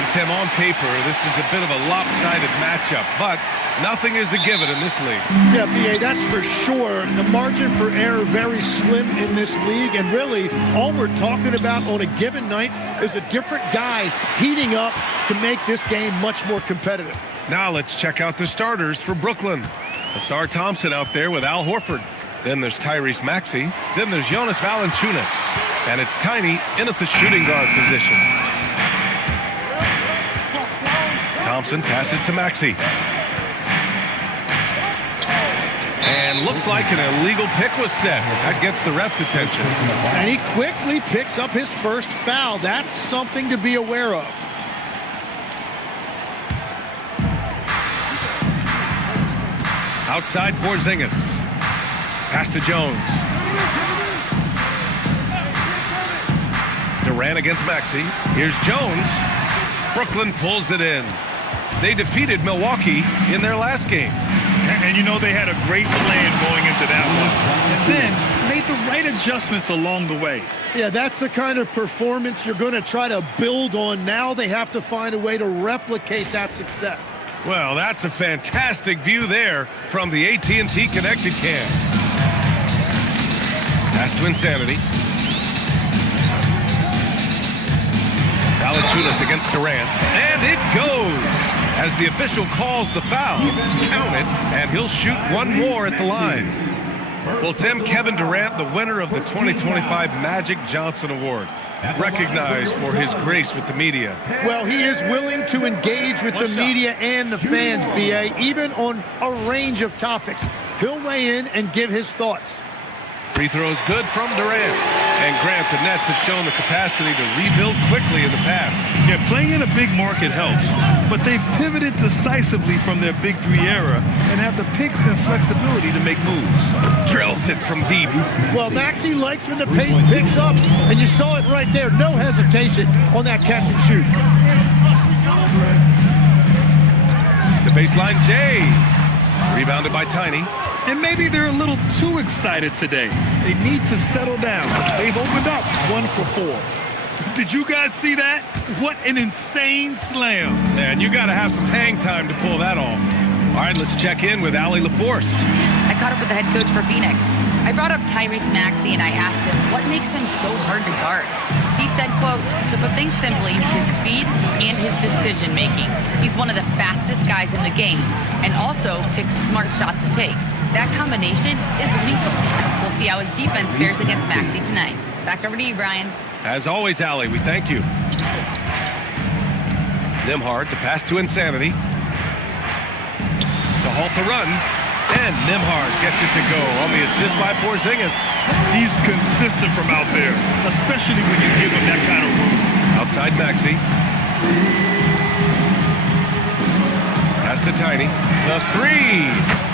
And Tim, on paper, this is a bit of a lopsided matchup, but nothing is a given in this league. Yeah, B.A., that's for sure. The margin for error very slim in this league, and really all we're talking about on a given night is a different guy heating up to make this game much more competitive. Now let's check out the starters for Brooklyn. Asar Thompson out there with Al Horford. Then there's Tyrese Maxey. Then there's Jonas Valanciunas. And it's Tiny in at the shooting guard position. Thompson passes to Maxey. And looks like an illegal pick was set. That gets the ref's attention. And he quickly picks up his first foul. That's something to be aware of. Outside Porzingis. Pass to Jones. Durant against Maxey. Here's Jones. Brooklyn pulls it in. They defeated Milwaukee in their last game. And you know they had a great plan going into that one. And then made the right adjustments along the way. Yeah, that's the kind of performance you're going to try to build on. Now they have to find a way to replicate that success. Well, that's a fantastic view there from the AT&T Connected Cam. Pass to Insanity. Valanciunas against Durant. And it goes! As the official calls the foul, count it, and he'll shoot one more at the line. Well, Tim, Kevin Durant, the winner of the 2025 Magic Johnson Award, recognized for his grace with the media. Well, he is willing to engage with the media and the fans, B.A., even on a range of topics. He'll weigh in and give his thoughts. Free throws good from Durant. And Grant, the Nets have shown the capacity to rebuild quickly in the past. Yeah, playing in a big market helps, but they've pivoted decisively from their Big Three era and have the picks and flexibility to make moves. Drills it from deep. Well, Maxey likes when the pace picks up, and you saw it right there. No hesitation on that catch and shoot. The baseline J. Rebounded by Tiny. And maybe they're a little too excited today. They need to settle down. They've opened up 1 for 4. Did you guys see that? What an insane slam. Man, you got to have some hang time to pull that off. All right, let's check in with Allie LaForce. I caught up with the head coach for Phoenix. I brought up Tyrese Maxey and I asked him what makes him so hard to guard. He said, quote, to put things simply, his speed and his decision making. He's one of the fastest guys in the game and also picks smart shots to take. That combination is lethal. We'll see how his defense fares against Maxey tonight. Back over to you, Brian. As always, Allie, we thank you. Nembhard, the pass to Insanity. To halt the run. And Nembhard gets it to go on the assist by Porzingis. He's consistent from out there, especially when you give him that kind of room. Outside Maxey. Pass to Tiny. The three.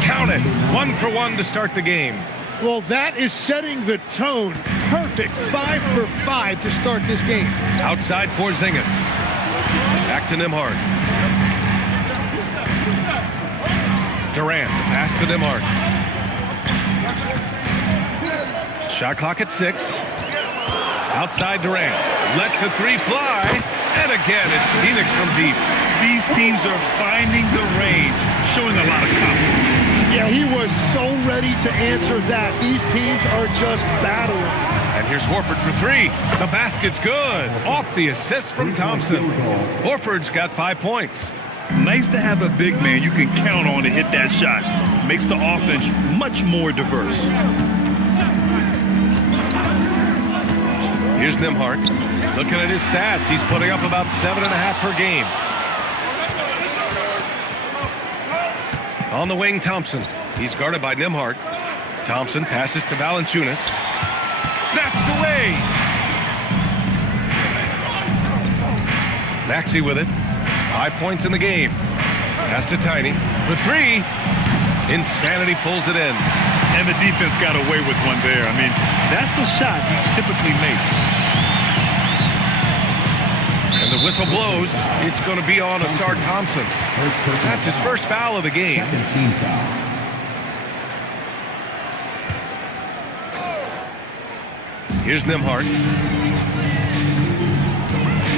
Count it. 1 for 1 to start the game. Well, that is setting the tone. Perfect. 5 for 5 to start this game. Outside Porzingis. Back to Nembhard. Durant, the pass to Nembhard. Shot clock at 6. Outside Durant. Lets the three fly. And again, it's Phoenix from deep. These teams are finding the range, showing a lot of confidence. Yeah, he was so ready to answer that. These teams are just battling. And here's Horford for 3. The basket's good. Off the assist from Thompson. Horford's got 5 points. Nice to have a big man you can count on to hit that shot. Makes the offense much more diverse. Here's Nembhard. Looking at his stats, he's putting up about 7.5 per game. On the wing, Thompson. He's guarded by Nembhard. Thompson passes to Valanciunas. Snatched away. Maxey with it. 5 points in the game. Pass to Tiny for 3. Insanity pulls it in. And the defense got away with one there. I mean, that's a shot he typically makes. And the whistle blows. It's going to be on Asar Thompson. That's his first foul of the game. Second team foul. Here's Nembhard.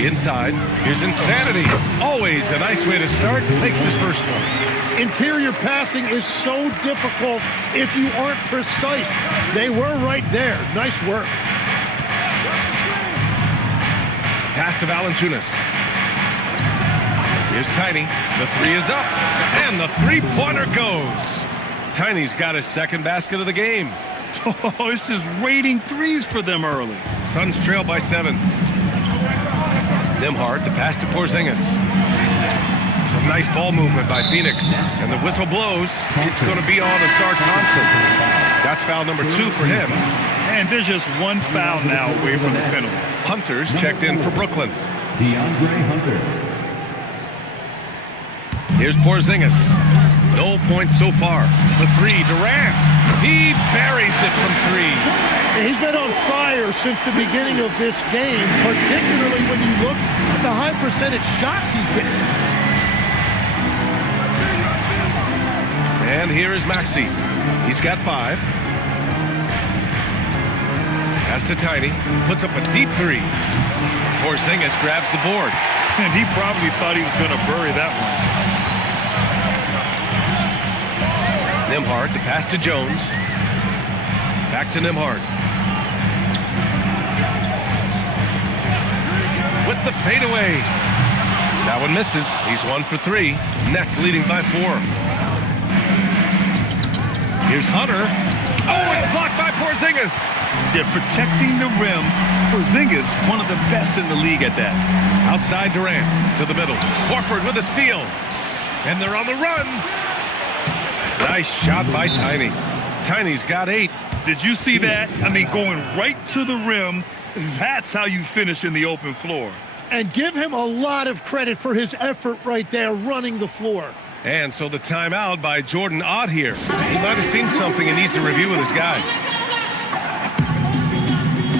Inside. Here's Insanity. Always a nice way to start. Makes his first one. Interior passing is so difficult if you aren't precise. They were right there. Nice work. Pass to Valanciunas. Here's Tiny. The 3 is up. And the three-pointer goes. Tiny's got his second basket of the game. Oh, it's just raining threes for them early. Suns trail by 7. Nembhard, the pass to Porzingis. Some nice ball movement by Phoenix. And the whistle blows. It's going to be on Asar Thompson. That's foul number 2 for him. And there's just one foul now away from the penalty. Hunter's checked in for Brooklyn. DeAndre Hunter. Here's Porzingis. No points so far. For 3, Durant. He buries it from 3. He's been on fire since the beginning of this game, particularly when you look at the high percentage shots he's getting. And here is Maxey. He's got 5. Pass to Tiny. Puts up a deep 3. Porzingis grabs the board. And he probably thought he was going to bury that one. Nembhard, the pass to Jones. Back to Nembhard. With the fadeaway. That one misses. He's 1 for 3. Nets leading by 4. Here's Hunter. Oh, it's blocked by Porzingis. Yeah, protecting the rim. Porzingis, one of the best in the league at that. Outside Durant to the middle. Horford with a steal. And they're on the run. Nice shot by Tiny. Tiny's got 8. Did you see that? I mean, going right to the rim. That's how you finish in the open floor. And give him a lot of credit for his effort right there running the floor. And so the timeout by Jordan Ott here. He might have seen something and needs to review with his guys.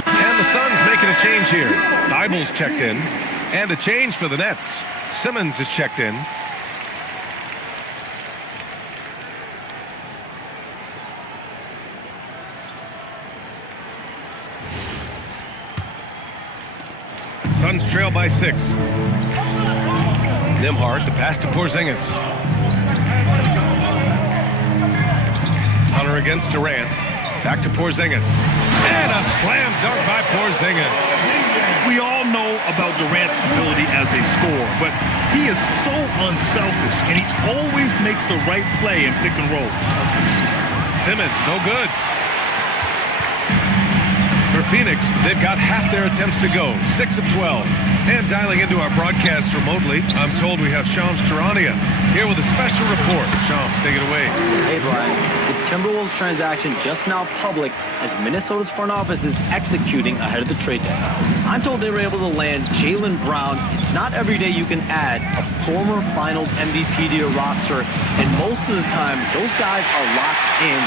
And the Suns making a change here. Dible's checked in. And a change for the Nets. Simmons is checked in. Suns trail by 6. Nembhard, the pass to Porzingis. Hunter against Durant. Back to Porzingis. And a slam dunk by Porzingis. We all know about Durant's ability as a scorer, but he is so unselfish, and he always makes the right play in pick and rolls. Simmons, no good. For Phoenix, they've got half their attempts to go, 6 of 12. And dialing into our broadcast remotely, I'm told we have Shams Charania here with a special report. Shams, take it away. Hey, Brian. The Timberwolves transaction just now public as Minnesota's front office is executing ahead of the trade deadline. I'm told they were able to land Jaylen Brown. It's not every day you can add a former Finals MVP to your roster, and most of the time, those guys are locked in.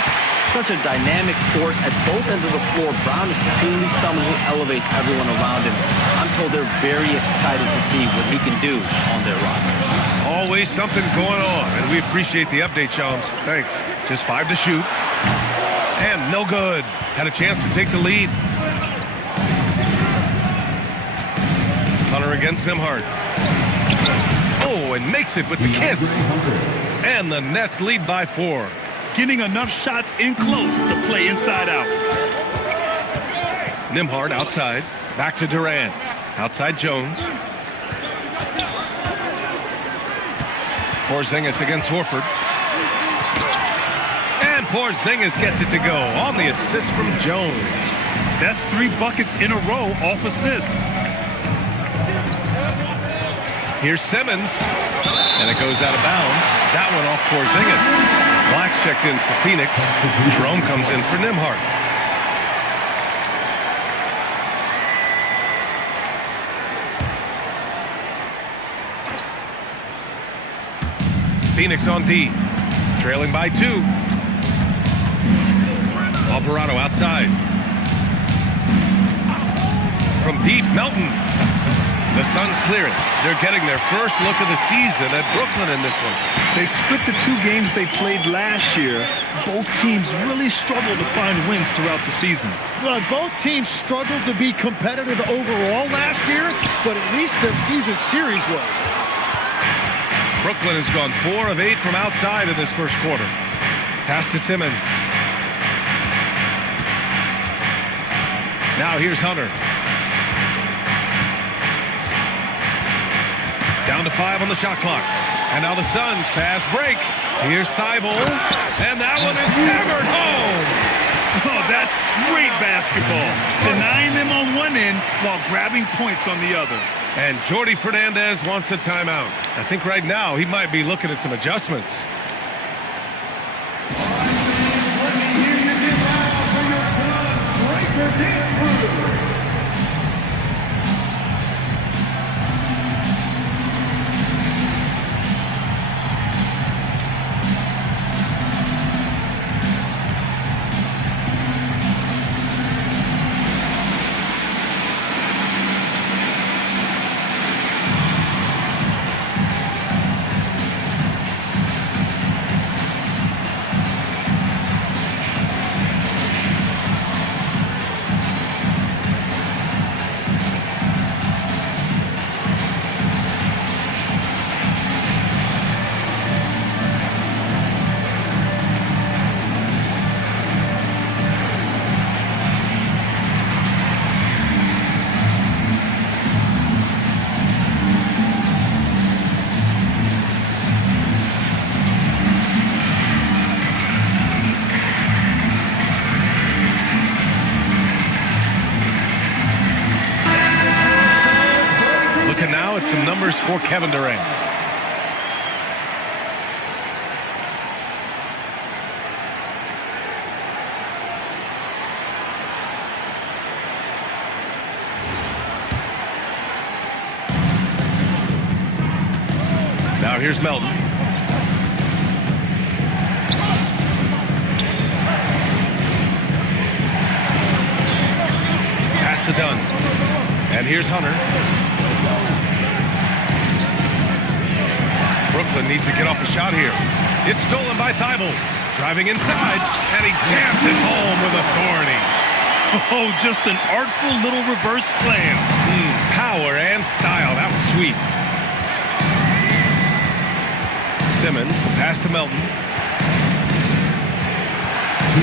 Such a dynamic force at both ends of the floor. Brown is clearly someone who elevates everyone around him. I'm told they're very excited to see what he can do on their roster. Always something going on, and we appreciate the update, Shams. Thanks. Just 5 to shoot. And no good. Had a chance to take the lead. Hunter against Nembhard. Oh, and makes it with the kiss. And the Nets lead by 4. Getting enough shots in close to play inside out. Nembhard outside. Back to Durant. Outside Jones. Porzingis against Horford. And Porzingis gets it to go on the assist from Jones. That's 3 buckets in a row off assist. Here's Simmons, and it goes out of bounds. That one off Porzingis. Black's checked in for Phoenix. Jerome comes in for Nembhard. Phoenix on D, trailing by 2. Alvarado outside. From deep, Melton. The Suns clear it. They're getting their first look of the season at Brooklyn in this one. They split the 2 games they played last year. Both teams really struggled to find wins throughout the season. Well, both teams struggled to be competitive overall last year, but at least their season series was. Brooklyn has gone 4 of 8 from outside in this first quarter. Pass to Simmons. Now here's Hunter. Down to 5 on the shot clock. And now the Suns fast break. Here's Thibault. And that one is hammered home. Oh, that's great basketball. Denying them on one end while grabbing points on the other. And Jordi Fernandez wants a timeout. I think right now he might be looking at some adjustments. Now it's some numbers for Kevin Durant. Now here's Melton. Pass to Dunn. And here's Hunter. Brooklyn needs to get off a shot here. It's stolen by Thibault. Driving inside, and he jams it home with authority. Oh, just an artful little reverse slam. Power and style. That was sweet. Simmons, the pass to Melton. 2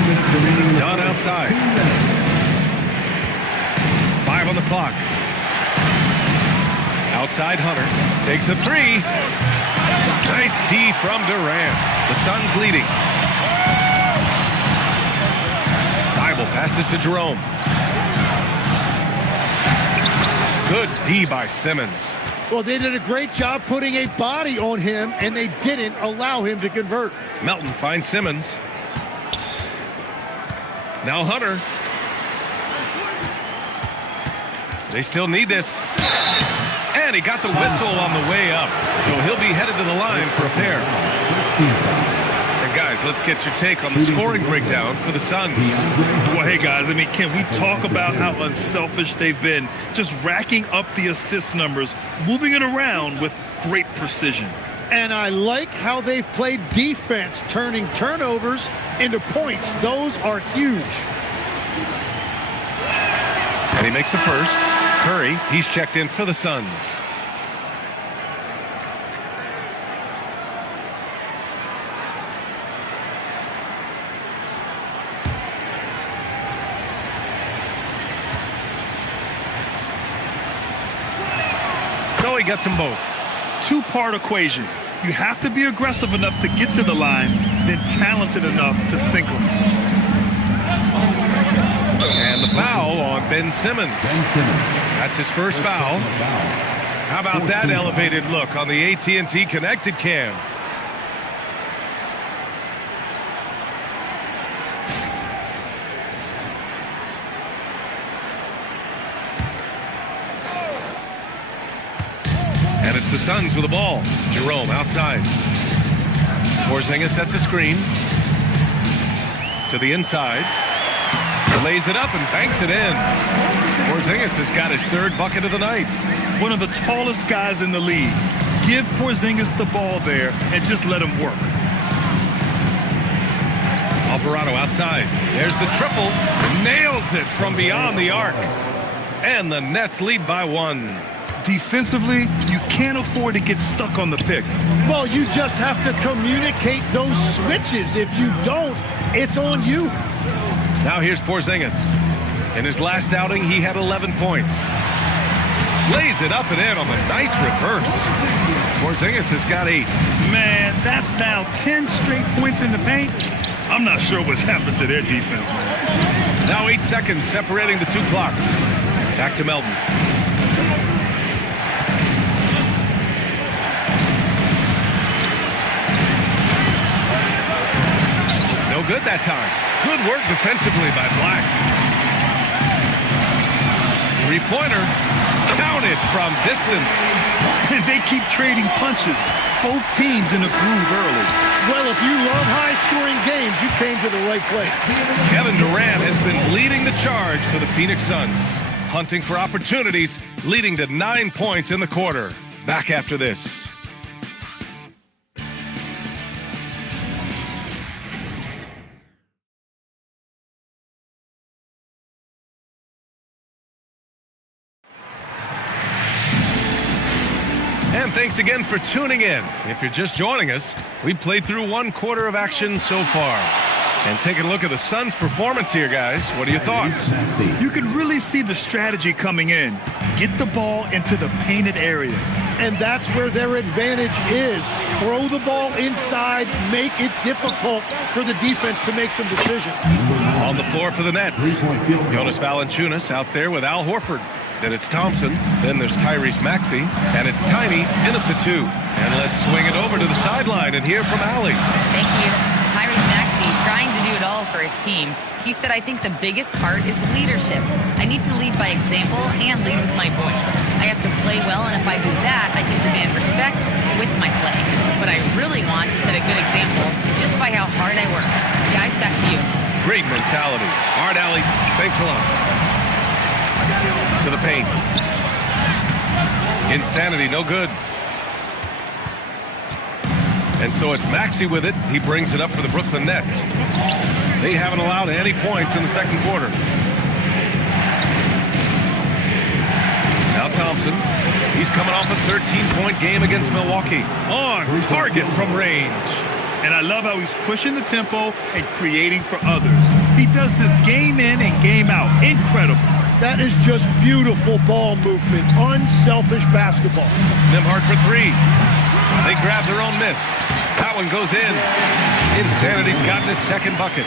minutes remaining. Dunn outside. 5 on the clock. Outside Hunter. Takes a 3. Nice D from Durant. The Suns leading. Thibault passes to Jerome. Good D by Simmons. Well, they did a great job putting a body on him, and they didn't allow him to convert. Melton finds Simmons. Now Hunter. They still need this. And he got the whistle on the way up. So he'll be headed to the line for a pair. And guys, let's get your take on the scoring breakdown for the Suns. Well, hey, guys, I mean, can we talk about how unselfish they've been? Just racking up the assist numbers, moving it around with great precision. And I like how they've played defense, turning turnovers into points. Those are huge. And he makes the first. Curry, he's checked in for the Suns. So he gets them both. Two-part equation. You have to be aggressive enough to get to the line, then talented enough to sink them. And the foul on Ben Simmons. Ben Simmons. That's his first foul. How about that elevated look on the AT&T Connected Cam? And it's the Suns with the ball. Jerome outside. Porzingis sets a screen. To the inside. He lays it up and banks it in. Porzingis has got his third bucket of the night. One of the tallest guys in the league. Give Porzingis the ball there and just let him work. Alvarado outside. There's the triple. Nails it from beyond the arc. And the Nets lead by 1. Defensively, you can't afford to get stuck on the pick. Well, you just have to communicate those switches. If you don't, it's on you. Now here's Porzingis. In his last outing, he had 11 points. Lays it up and in on the nice reverse. Porzingis has got 8. Man, that's now 10 straight points in the paint. I'm not sure what's happened to their defense, man. Now 8 seconds separating the two clocks. Back to Melton. No good that time. Good work defensively by Black. Three-pointer. Counted from distance. They keep trading punches. Both teams in a groove early. Well, if you love high-scoring games, you came to the right place. Kevin Durant has been leading the charge for the Phoenix Suns. Hunting for opportunities, leading to 9 points in the quarter. Back after this. And thanks again for tuning in. If you're just joining us, we played through 1 quarter of action so far. And taking a look at the Suns' performance here, guys. What are your thoughts? You can really see the strategy coming in. Get the ball into the painted area. And that's where their advantage is. Throw the ball inside, make it difficult for the defense to make some decisions. On the floor for the Nets, Jonas Valanciunas out there with Al Horford. Then it's Thompson. Then there's Tyrese Maxey. And it's Tiny in at the 2. And let's swing it over to the sideline and hear from Allie. Thank you. Tyrese Maxey trying to do it all for his team. He said, I think the biggest part is leadership. I need to lead by example and lead with my voice. I have to play well, and if I do that, I can demand respect with my play. But I really want to set a good example just by how hard I work. Guys, back to you. Great mentality. All right, Allie. Thanks a lot. To the paint. Insanity, no good. And so it's Maxey with it. He brings it up for the Brooklyn Nets. They haven't allowed any points in the second quarter. Now Thompson. He's coming off a 13-point game against Milwaukee. On target from range. And I love how he's pushing the tempo and creating for others. He does this game in and game out. Incredible. That is just beautiful ball movement. Unselfish basketball. Nembhard for 3. They grab their own miss. That one goes in. Insanity's gotten his second bucket.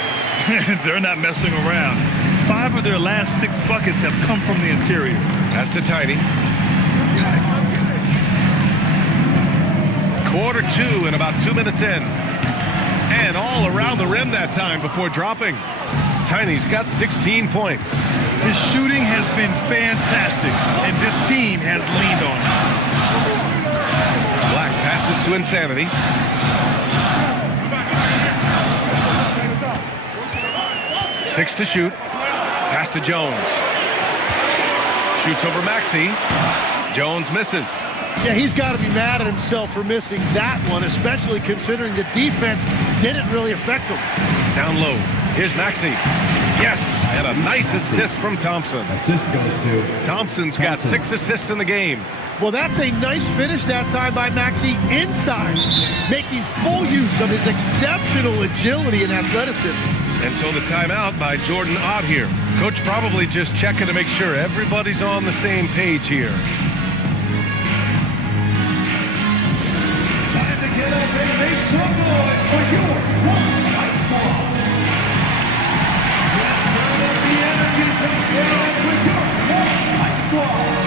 They're not messing around. 5 of their last 6 buckets have come from the interior. Pass to Tiny. Quarter 2 and about 2 minutes in. And all around the rim that time before dropping. Tiny's got 16 points. His shooting has been fantastic, and this team has leaned on him. Black passes to Insanity. Six to shoot. Pass to Jones. Shoots over Maxey. Jones misses. Yeah, he's got to be mad at himself for missing that one, especially considering the defense didn't really affect him. Down low. Here's Maxey. Yes, and a nice assist from Thompson. Assist goes to Thompson's got 6 assists in the game. Well, that's a nice finish that time by Maxey inside, making full use of his exceptional agility and athleticism. And so the timeout by Jordan Ott here. Coach probably just checking to make sure everybody's on the same page here. time to get up and make some noise for your White Squad. Let's turn up the energy to get on with your White Squad.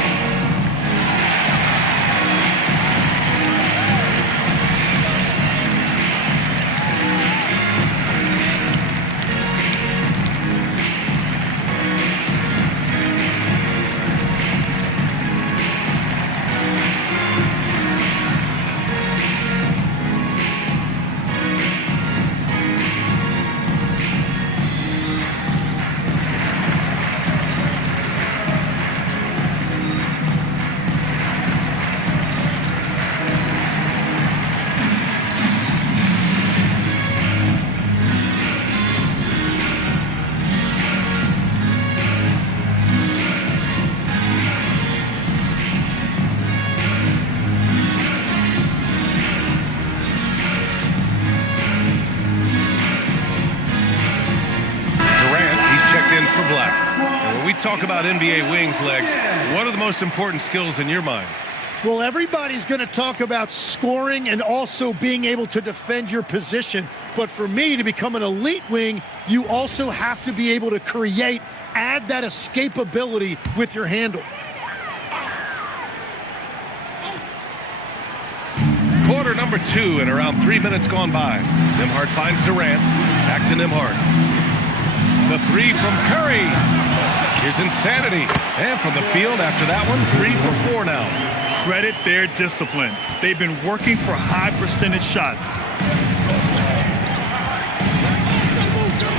talk about NBA wings, Legs, what are the most important skills in your mind? Well, everybody's going to talk about scoring and also being able to defend your position. But for me, to become an elite wing, you also have to be able to create, add that escapability with your handle. Quarter number 2 and around 3 minutes gone by. Nembhard finds Durant. Back to Nembhard. The 3 from Curry. Here's insanity. And from the field after that one, 3 for 4 now. Credit their discipline. They've been working for high percentage shots.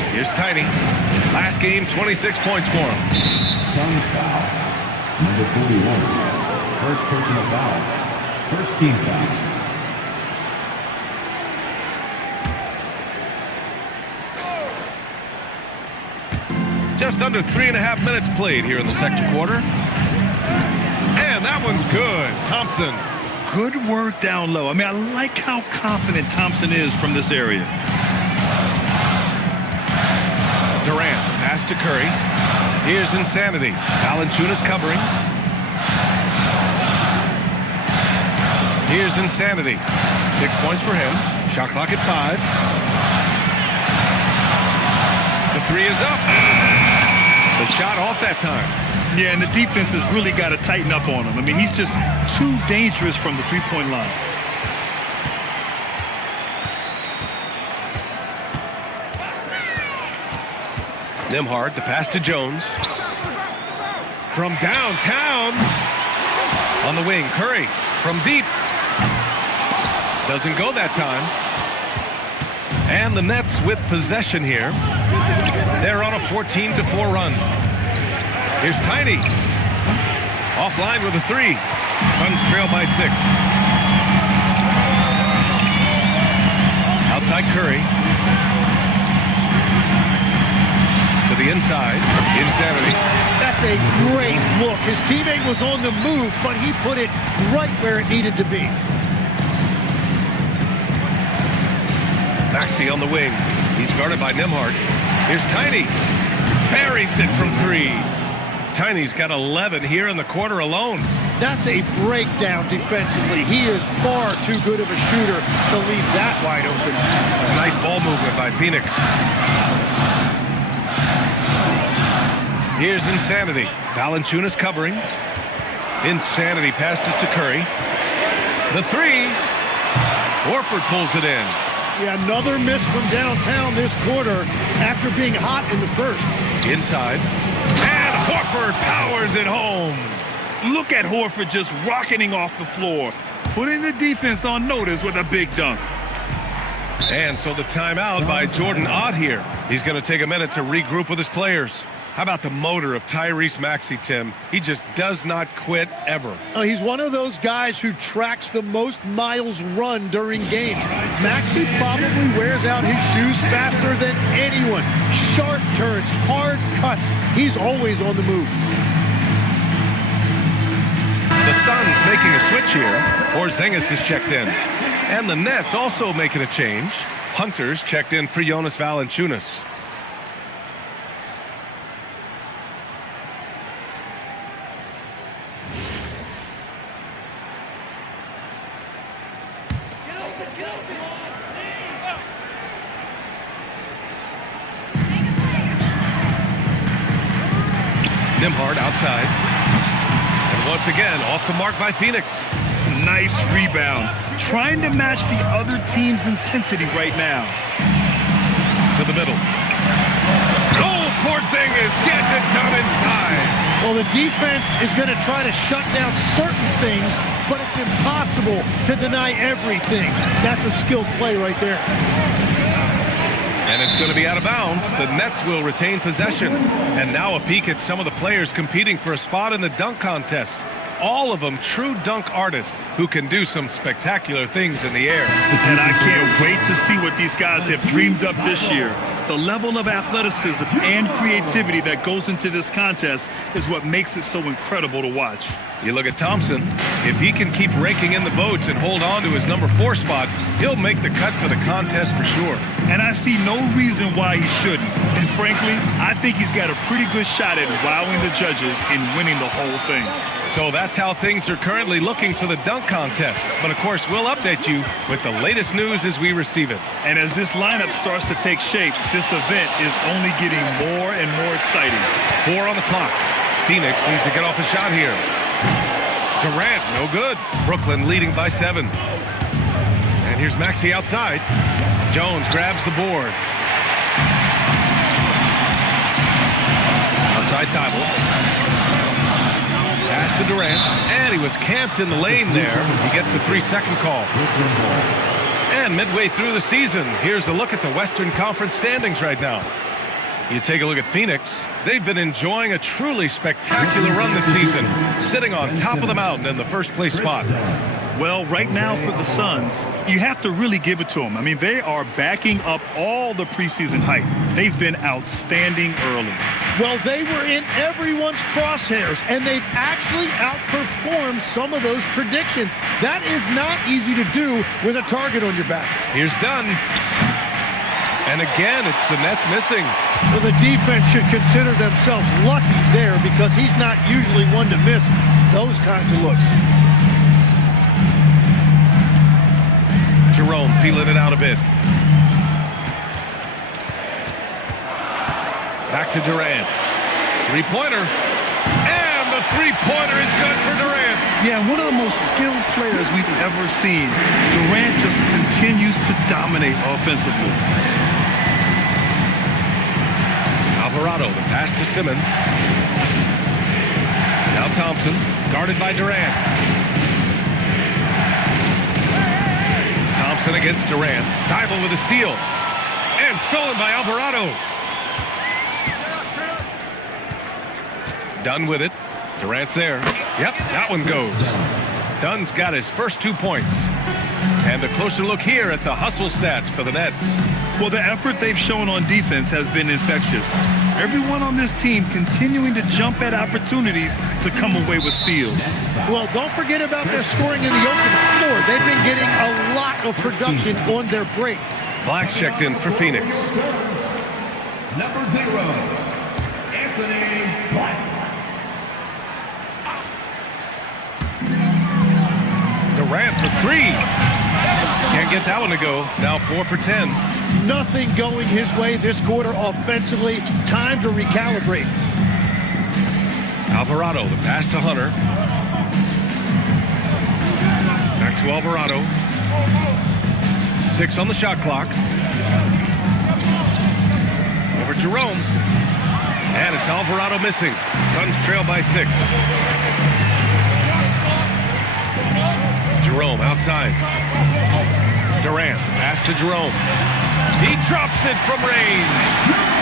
Here's Tiny. Last game, 26 points for him. Suns foul. Number 41. First personal foul. First team foul. Just under 3.5 minutes played here in the second quarter. And that one's good. Thompson. Good work down low. I mean, I like how confident Thompson is from this area. Durant, pass to Curry. Here's insanity. Valanciunas covering. Here's insanity. 6 points for him. Shot clock at 5. The 3 is up. The shot off that time. Yeah, and the defense has really got to tighten up on him. I mean, he's just too dangerous from the three-point line. Nembhard, the pass to Jones. From downtown. On the wing, Curry. From deep. Doesn't go that time. And the Nets with possession here. They're on a 14-4 run. Here's Tiny. Offline with a 3. Suns trail by 6. Outside Curry. To the inside. Insanity. That's a great look. His teammate was on the move, but he put it right where it needed to be. Maxey on the wing. He's guarded by Nembhard. Here's Tiny. Buries it from 3. Tiny's got 11 here in the quarter alone. That's a breakdown defensively. He is far too good of a shooter to leave that wide open. Nice ball movement by Phoenix. Here's Insanity. Valanciunas covering. Insanity passes to Curry. The 3. Horford pulls it in. Yeah, another miss from downtown this quarter after being hot in the first. Inside. And Horford powers it home. Look at Horford just rocketing off the floor, putting the defense on notice with a big dunk. And so the timeout by Jordan Ott here. He's going to take a minute to regroup with his players. How about the motor of Tyrese Maxey, Tim? He just does not quit ever. He's one of those guys who tracks the most miles run during games. Maxey probably wears out his shoes faster than anyone. Sharp turns, hard cuts. He's always on the move. The Suns making a switch here. Porzingis is checked in. And the Nets also making a change. Hunter's checked in for Jonas Valanciunas. Nembhard outside. And once again, off the mark by Phoenix. Nice rebound. Trying to match the other team's intensity right now. To the middle. Oh, Porzingis getting it done inside. Well, the defense is going to try to shut down certain things, but it's impossible to deny everything. That's a skilled play right there. And it's going to be out of bounds. The Nets will retain possession. And now a peek at some of the players competing for a spot in the dunk contest. All of them true dunk artists who can do some spectacular things in the air. And I can't wait to see what these guys have dreamed up this year. The level of athleticism and creativity that goes into this contest is what makes it so incredible to watch. You look at Thompson. If he can keep raking in the votes and hold on to his number 4 spot, he'll make the cut for the contest for sure. And I see no reason why he shouldn't. And frankly, I think he's got a pretty good shot at wowing the judges and winning the whole thing. So that's how things are currently looking for the dunk contest. But of course, we'll update you with the latest news as we receive it. And as this lineup starts to take shape, this event is only getting more and more exciting. 4 on the clock. Phoenix needs to get off a shot here. Durant, no good. Brooklyn leading by 7. And here's Maxey outside. Jones grabs the board. Outside Thibault. Pass to Durant. And he was camped in the lane there. He gets a 3-second call. And midway through the season, here's a look at the Western Conference standings right now. You take a look at Phoenix. They've been enjoying a truly spectacular run this season, sitting on top of the mountain in the first place spot. Well, right now for the Suns, you have to really give it to them. I mean, they are backing up all the preseason hype. They've been outstanding early. Well, they were in everyone's crosshairs, and they've actually outperformed some of those predictions. That is not easy to do with a target on your back. Here's Dunn. And again, it's the Nets missing. Well, the defense should consider themselves lucky there because he's not usually one to miss those kinds of looks. Jerome feeling it out a bit. Back to Durant. 3-pointer. And the 3-pointer is good for Durant. Yeah, one of the most skilled players we've ever seen. Durant just continues to dominate offensively. Alvarado, the pass to Simmons. Now Thompson, guarded by Durant. Thompson against Durant. Thibault with a steal. And stolen by Alvarado. Dunn with it. Durant's there. Yep, that one goes. Dunn's got his first 2 points. And a closer look here at the hustle stats for the Nets. Well, the effort they've shown on defense has been infectious. Everyone on this team continuing to jump at opportunities to come away with steals. Well, don't forget about their scoring in the open floor. They've been getting a lot of production on their break. Black's checked in for Phoenix. Number 0, Anthony Black. Durant for 3. Can't get that one to go. Now 4 for 10. Nothing going his way this quarter offensively. Time to recalibrate. Alvarado, the pass to Hunter. Back to Alvarado. 6 on the shot clock. Over Jerome. And it's Alvarado missing. Suns trail by 6. Jerome outside. Durant, the pass to Jerome. He drops it from range.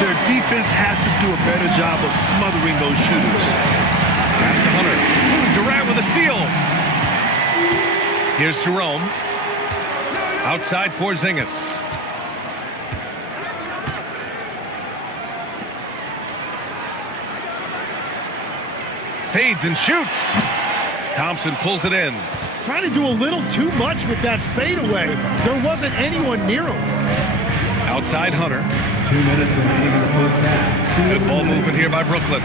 Their defense has to do a better job of smothering those shooters. Pass to Hunter. Durant with a steal. Here's Jerome. Outside Porzingis. Fades and shoots. Thompson pulls it in. Trying to do a little too much with that fadeaway. There wasn't anyone near him. Outside Hunter. 2 minutes remaining in the first half. Good ball movement here by Brooklyn.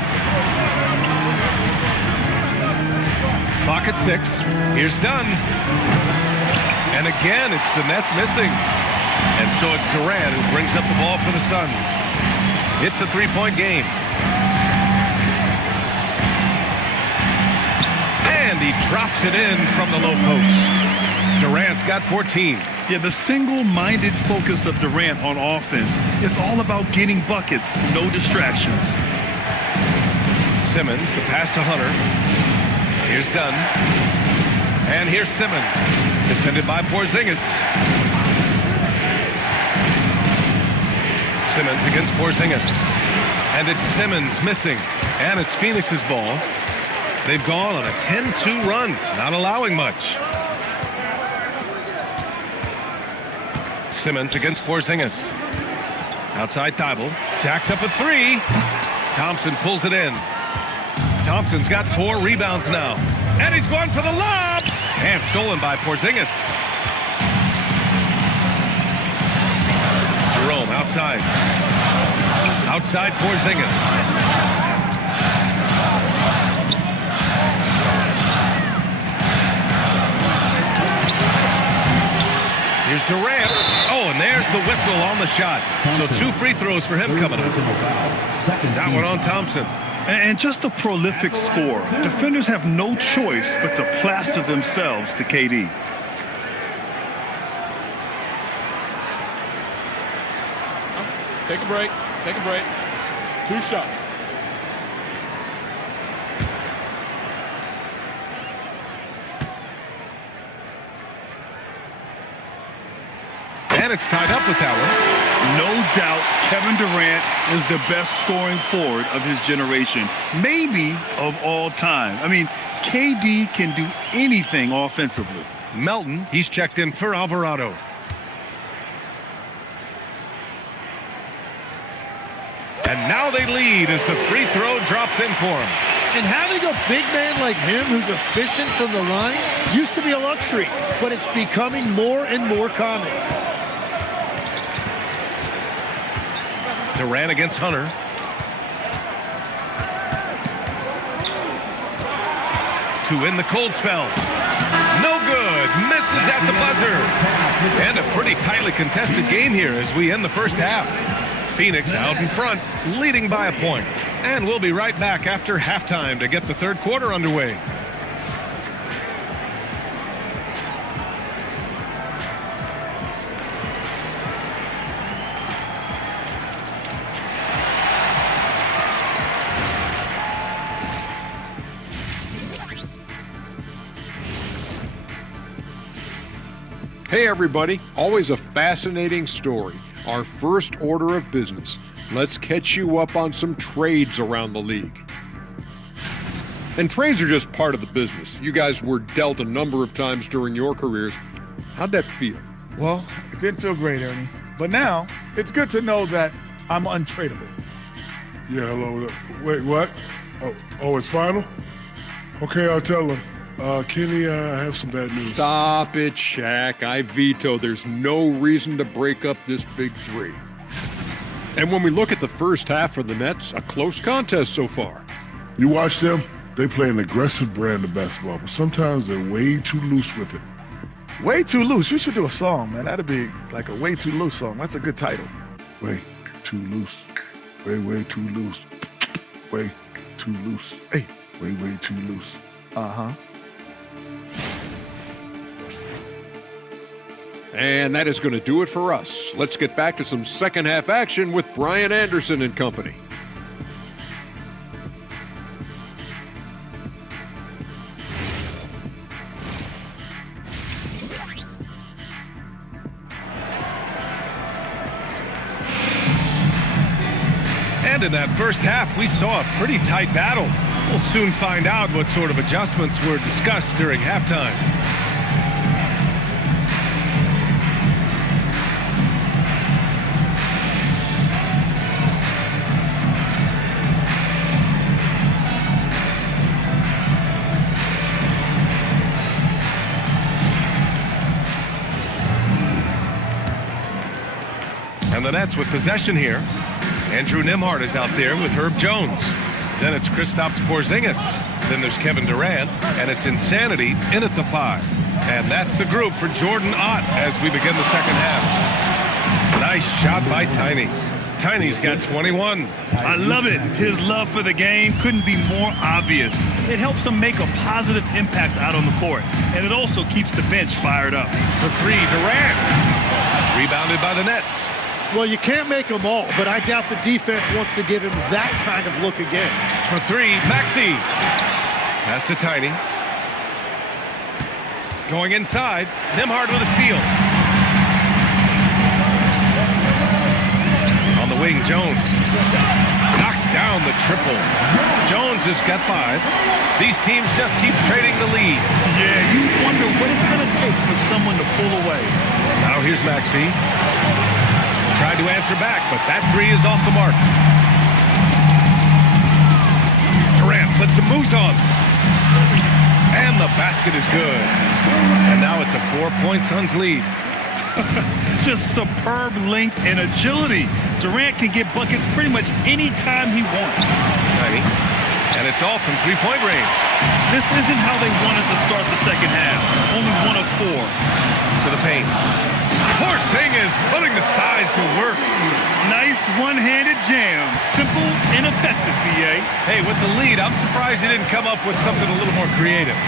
Clock at 6. Here's Dunn. And again, it's the Nets missing. And so it's Durant who brings up the ball for the Suns. It's a 3-point game. And he drops it in from the low post. Durant's got 14. Yeah, the single-minded focus of Durant on offense is all about getting buckets, no distractions. Simmons, the pass to Hunter. Here's Dunn. And here's Simmons, defended by Porzingis. Simmons against Porzingis. And it's Simmons missing. And it's Phoenix's ball. They've gone on a 10-2 run, not allowing much. Simmons against Porzingis. Outside Thibault. Jacks up at 3. Thompson pulls it in. Thompson's got 4 rebounds now. And he's going for the lob. And stolen by Porzingis. Jerome outside. Outside Porzingis. Here's Durant. Oh, and there's the whistle on the shot. So 2 free throws for him coming up. That one on Thompson. And just a prolific scorer. Defenders have no choice but to plaster themselves to KD. Take a break. Take a break. 2 shots. And it's tied up with that one. No doubt Kevin Durant is the best scoring forward of his generation, maybe of all time. I mean, KD can do anything offensively. Melton, he's checked in for Alvarado. And now they lead as the free throw drops in for him. And having a big man like him who's efficient from the line used to be a luxury, but it's becoming more and more common. Durant against Hunter. To win the cold spell. No good. Misses at the buzzer. And a pretty tightly contested game here as we end the first half. Phoenix out in front, leading by a point. And we'll be right back after halftime to get the third quarter underway. Hey everybody, always a fascinating story. Our first order of business. Let's catch you up on some trades around the league. And trades are just part of the business. You guys were dealt a number of times during your careers. How'd that feel? Well, it didn't feel great, Ernie. But now, it's good to know that I'm untradeable. Yeah, hello. Wait, what? Oh, it's final? Okay, I'll tell him. Kenny, I have some bad news. Stop it, Shaq. I veto. There's no reason to break up this big three. And when we look at the first half for the Nets, a close contest so far. You watch them? They play an aggressive brand of basketball, but sometimes they're way too loose with it. Way too loose. You should do a song, man. That'd be like a way too loose song. That's a good title. Way too loose. Way too loose. Way too loose. Hey. Way too loose. Uh-huh. And that is going to do it for us. Let's get back to some second half action with Brian Anderson and company. And in that first half, we saw a pretty tight battle. We'll soon find out what sort of adjustments were discussed during halftime. And the Nets with possession here. Andrew Nembhard is out there with Herb Jones. Then it's Kristaps Porzingis. Then there's Kevin Durant. And it's Insanity in at the 5. And that's the group for Jordan Ott as we begin the second half. Nice shot by Tiny. Tiny's got 21. I love it. His love for the game couldn't be more obvious. It helps him make a positive impact out on the court. And it also keeps the bench fired up. For 3, Durant. Rebounded by the Nets. Well, you can't make them all, but I doubt the defense wants to give him that kind of look again. For 3, Maxey. Pass to Tiny. Going inside, Nembhard with a steal. On the wing, Jones. Knocks down the triple. Jones has got 5. These teams just keep trading the lead. Yeah, you wonder what it's going to take for someone to pull away. Now here's Maxey. Tried to answer back, but that three is off the mark. Durant puts some moves on. And the basket is good. And now it's a 4-point Suns lead. Just superb length and agility. Durant can get buckets pretty much any time he wants. Tiny. And it's all from three-point range. This isn't how they wanted to start the second half. Only 1 of 4. To the paint. Porzingis putting the size to work. Nice one-handed jam. Simple and effective, B.A. Hey, with the lead, I'm surprised he didn't come up with something a little more creative.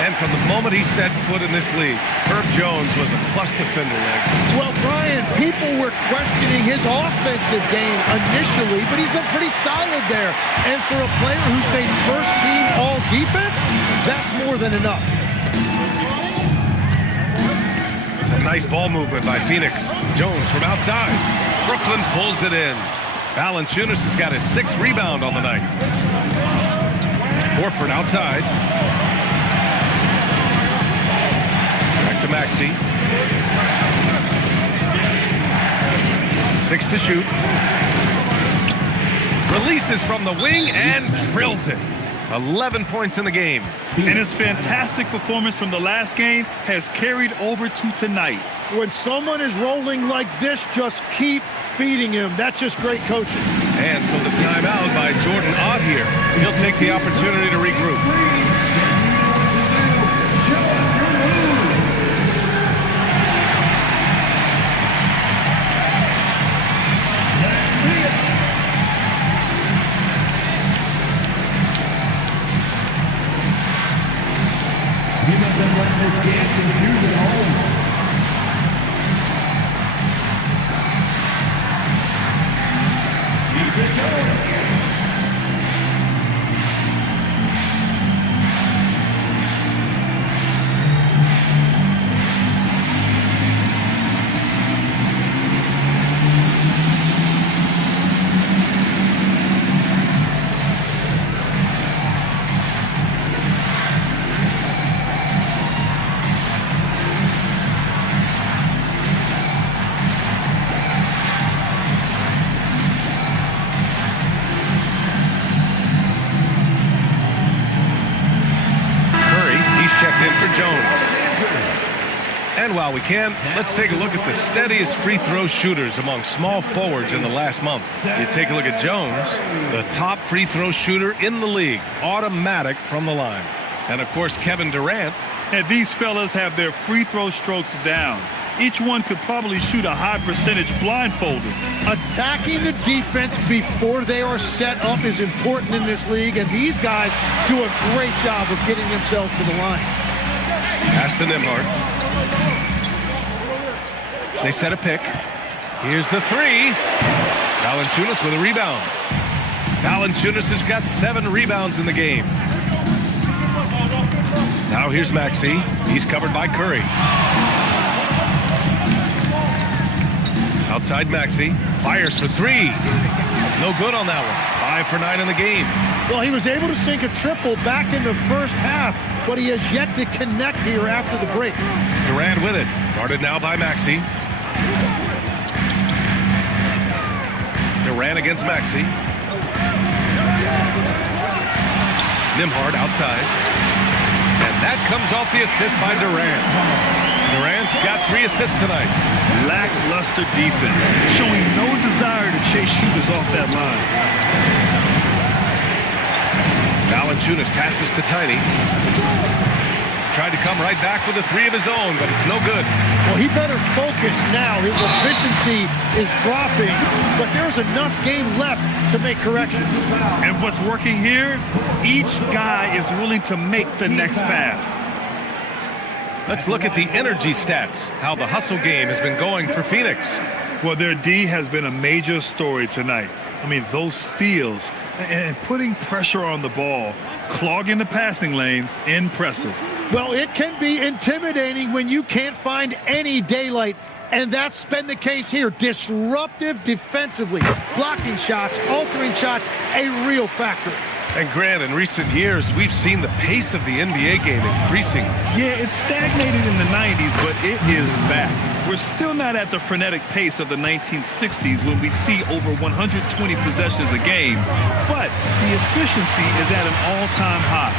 And from the moment he set foot in this league, Herb Jones was a plus defender there. Well, Brian, people were questioning his offensive game initially, but he's been pretty solid there. And for a player who's made first-team all-defense, that's more than enough. Some nice ball movement by Phoenix. Jones from outside. Brooklyn pulls it in. Valanciunas has got his 6th rebound on the night. Horford outside. Back to Maxey. 6 to shoot. Releases from the wing and drills it. 11 points in the game. And his fantastic performance from the last game has carried over to tonight. When someone is rolling like this, just keep feeding him. That's just great coaching. And so the timeout by Jordan Ott here. He'll take the opportunity to regroup. And while we can, let's take a look at the steadiest free throw shooters among small forwards in the last month. You take a look at Jones, the top free throw shooter in the league, automatic from the line. And of course, Kevin Durant. And these fellas have their free throw strokes down. Each one could probably shoot a high percentage blindfolded. Attacking the defense before they are set up is important in this league, and these guys do a great job of getting themselves to the line. Pass to Nembhard. They set a pick. Here's the three. Valanciunas with a rebound. Valanciunas has got 7 rebounds in the game. Now here's Maxey. He's covered by Curry. Outside Maxey. Fires for 3. No good on that one. 5 for 9 in the game. Well, he was able to sink a triple back in the first half, but he has yet to connect here after the break. Durant with it. Guarded now by Maxey. Durant against Maxey. Nembhard outside. And that comes off the assist by Durant. Durant's got 3 assists tonight. Lackluster defense, showing no desire to chase shooters off that line. Valanciunas passes to Tiny. Tried to come right back with a 3 of his own, but it's no good. Well, he better focus now. His efficiency is dropping, but there's enough game left to make corrections. And what's working here, each guy is willing to make the next pass. Let's look at the energy stats, how the hustle game has been going for Phoenix. Well, their D has been a major story tonight. I mean, those steals and putting pressure on the ball, clogging the passing lanes, impressive. Well, it can be intimidating when you can't find any daylight, and that's been the case here. Disruptive defensively, blocking shots, altering shots, a real factor. And Grant, in recent years, we've seen the pace of the NBA game increasing. Yeah, it stagnated in the 90s, but it is back. We're still not at the frenetic pace of the 1960s when we'd see over 120 possessions a game, but the efficiency is at an all-time high.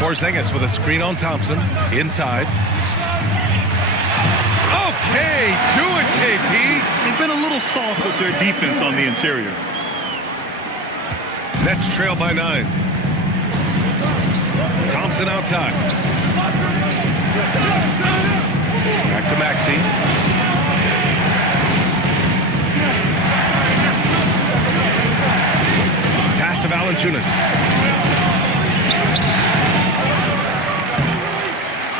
Porzingis with a screen on Thompson. Inside. Okay, do it, KP. They've been a little soft with their defense on the interior. Nets trail by 9. Thompson outside. Back to Maxey. Pass to Valanciunas.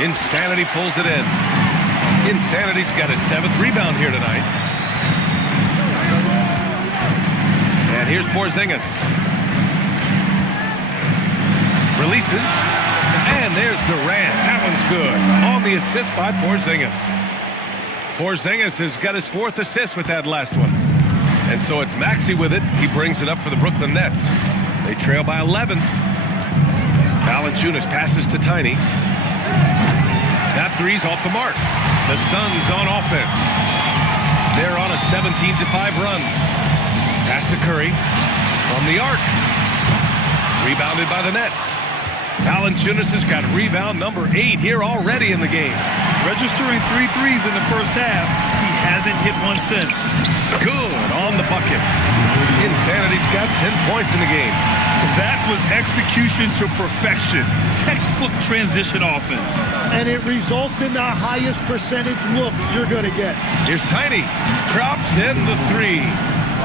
Insanity pulls it in. Insanity's got his 7th rebound here tonight. And here's Porzingis. Releases. And there's Durant. That one's good. On the assist by Porzingis. Porzingis has got his 4th assist with that last one. And so it's Maxey with it. He brings it up for the Brooklyn Nets. They trail by 11. Valanciunas passes to Tiny. That three's off the mark. The Suns on offense. They're on a 17-5 run. Pass to Curry from the arc. Rebounded by the Nets. Valanciunas has got rebound number 8 here already in the game. Registering 3 threes in the first half. He hasn't hit one since. Good on the bucket. Insanity's got 10 points in the game. That was execution to perfection. Textbook transition offense. And it results in the highest percentage look you're going to get. Here's Tiny. Drops in the 3.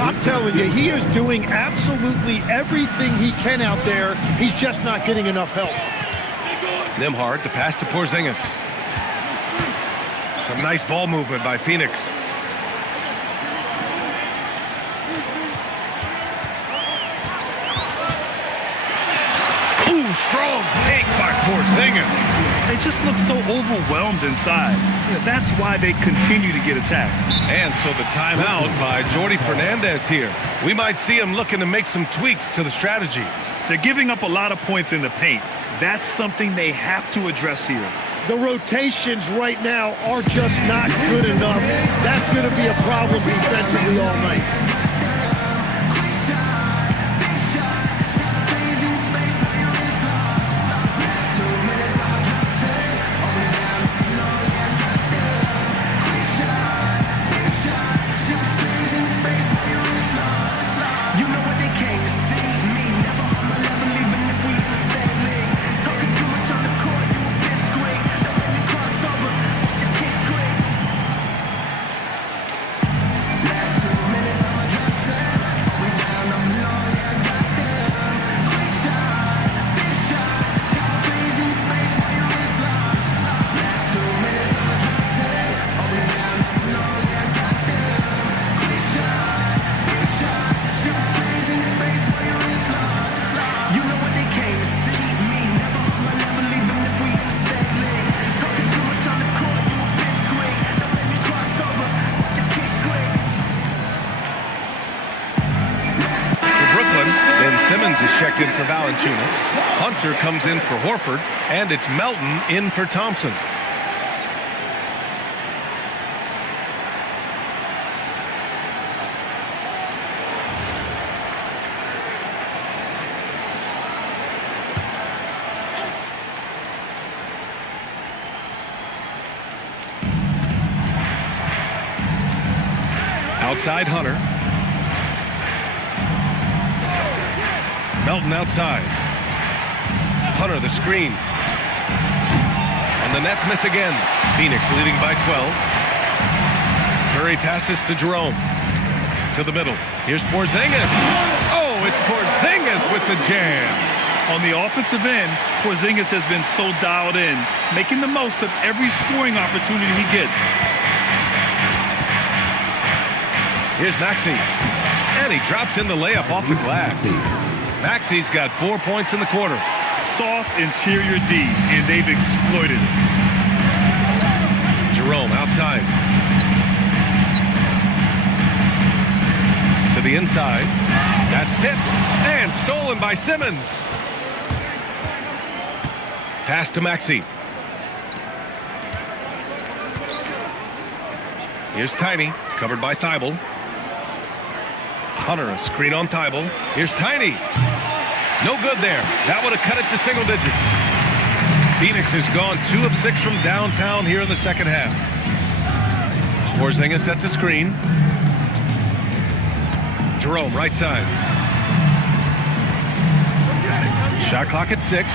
I'm telling you, he is doing absolutely everything he can out there. He's just not getting enough help. Nembhard, the pass to Porzingis. Some nice ball movement by Phoenix. Ooh, strong take by Porzingis. They just look so overwhelmed inside. That's why they continue to get attacked. And so the timeout by Jordi Fernandez here. We might see him looking to make some tweaks to the strategy. They're giving up a lot of points in the paint. That's something they have to address here. The rotations right now are just not good enough. That's going to be a problem defensively all night. Simmons is checked in for Valanciunas. Hunter comes in for Horford. And it's Melton in for Thompson. Outside Hunter. Melton outside. Hunter the screen. And the Nets miss again. Phoenix leading by 12. Curry passes to Jerome. To the middle. Here's Porzingis. Oh, it's Porzingis with the jam. On the offensive end, Porzingis has been so dialed in, making the most of every scoring opportunity he gets. Here's Maxey. And he drops in the layup off the glass. Maxey's got 4 points in the quarter. Soft interior D, and they've exploited it. Jerome outside. To To the inside. That's tipped and stolen by Simmons. Pass to Maxey. Here's Tiny, covered by Thibault. Hunter, a screen on Thibault. Here's Tiny. No good there. That would have cut it to single digits. Phoenix has gone 2 of 6 from downtown here in the second half. Porzingis sets a screen. Jerome, right side. Shot clock at 6.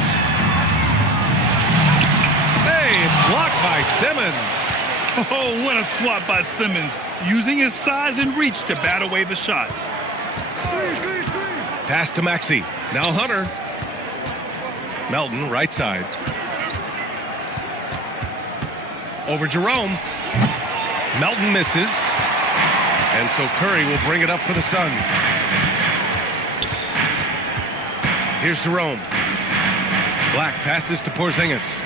Hey, it's blocked by Simmons. Oh, what a swat by Simmons, using his size and reach to bat away the shot. Pass to Maxey. Now Hunter. Melton, right side. Over Jerome. Melton misses. And so Curry will bring it up for the Suns. Here's Jerome. Black passes to Porzingis.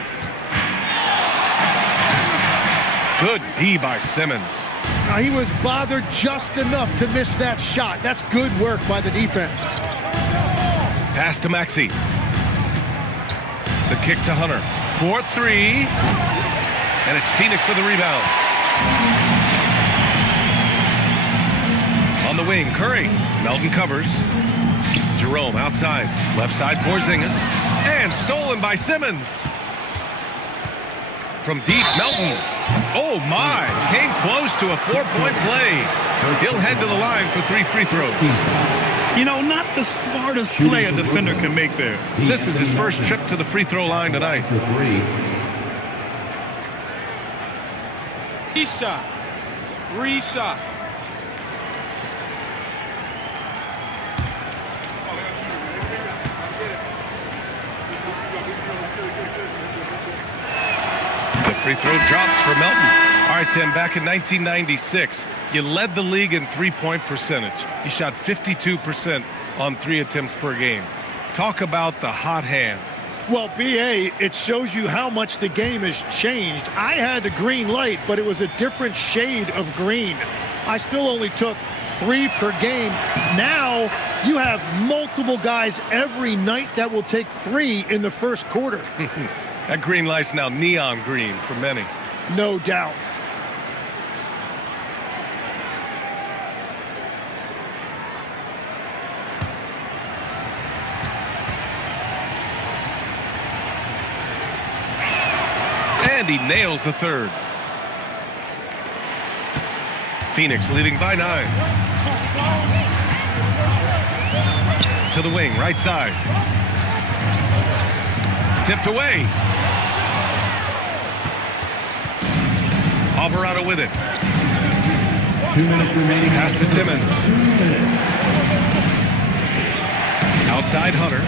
Good D by Simmons. Now, he was bothered just enough to miss that shot. That's good work by the defense. Pass to Maxey. The kick to Hunter. 4-3. And it's Phoenix for the rebound. On the wing, Curry. Melton covers. Jerome outside. Left side, Porzingis. And stolen by Simmons. From deep, Melton. Oh, my. Came close to a 4-point play. He'll head to the line for 3 free throws. You know, not the smartest play a defender can make there. This is his first trip to the free throw line tonight. 3 shots. 3 shots. The free throw drops for Melton. All right, Tim, back in 1996, you led the league in three-point percentage. You shot 52% on 3 attempts per game. Talk about the hot hand. Well, B.A., it shows you how much the game has changed. I had a green light, but it was a different shade of green. I still only took 3 per game. Now you have multiple guys every night that will take 3 in the first quarter. That green light's now neon green for many. No doubt. And he nails the third. Phoenix leading by 9. To the wing, right side. Tipped away. Alvarado with it. 2 minutes remaining. Pass to Simmons. 2 minutes. Outside Hunter.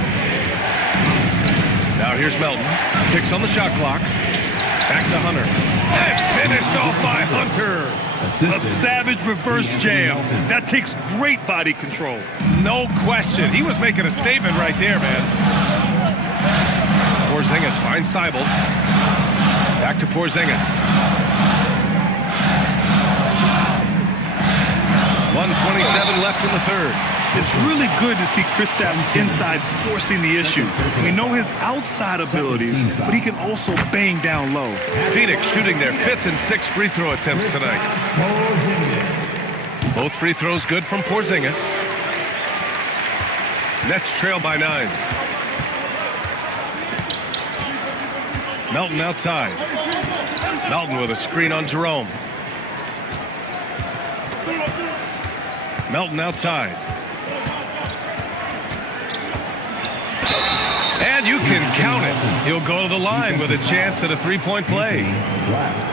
Now here's Melton. 6 on the shot clock. Back to Hunter. And finished off by Hunter. A savage reverse jam. That takes great body control. No question. He was making a statement right there, man. Porzingis finds Thibault. Back to Porzingis. 1:27 left in the third. It's really good to see Kristaps inside forcing the issue. We know his outside abilities, but he can also bang down low. Phoenix shooting their 5th and 6th free throw attempts tonight. Both free throws good from Porzingis. Nets trail by 9. Melton outside. Melton with a screen on Jerome. Melton outside. And you can count it. He'll go to the line with a chance at a 3-point play.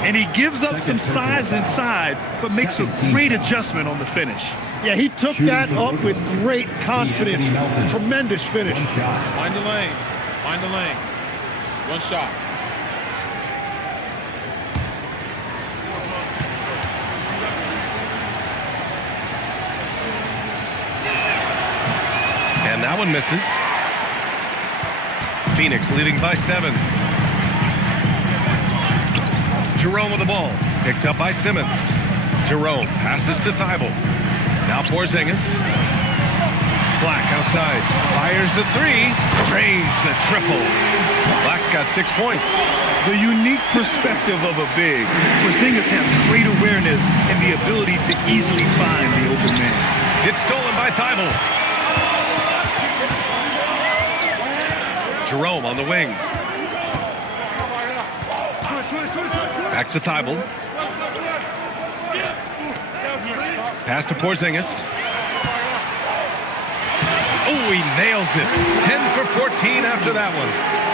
And he gives up some size inside, but makes a great adjustment on the finish. Yeah, he took that up with great confidence. Tremendous finish. Find the lanes. Find the lanes. 1 shot. And that one misses. Phoenix leading by 7. Jerome with the ball. Picked up by Simmons. Jerome passes to Thibault. Now Porzingis. Black outside. Fires the three. Drains the triple. Black's got 6 points. The unique perspective of a big. Porzingis has great awareness and the ability to easily find the open man. It's stolen by Thibault. Jerome on the wing. Back to Thibault. Pass to Porzingis. Oh, he nails it. 10 for 14 after that one.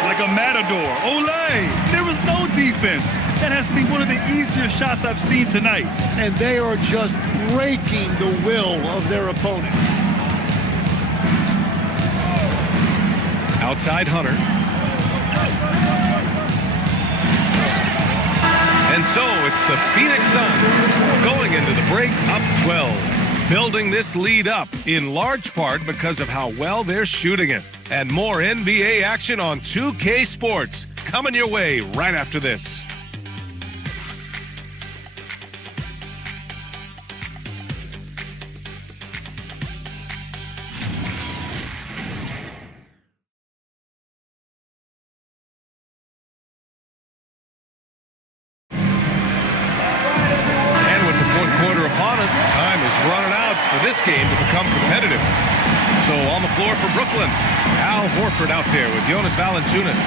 Like a matador. Olay! There was no defense. That has to be one of the easier shots I've seen tonight. And they are just breaking the will of their opponent. Outside Hunter. And so it's the Phoenix Suns going into the break up 12. Building this lead up in large part because of how well they're shooting it. And more NBA action on 2K Sports coming your way right after this. Time is running out for this game to become competitive. So on the floor for Brooklyn, Al Horford out there with Jonas Valanciunas.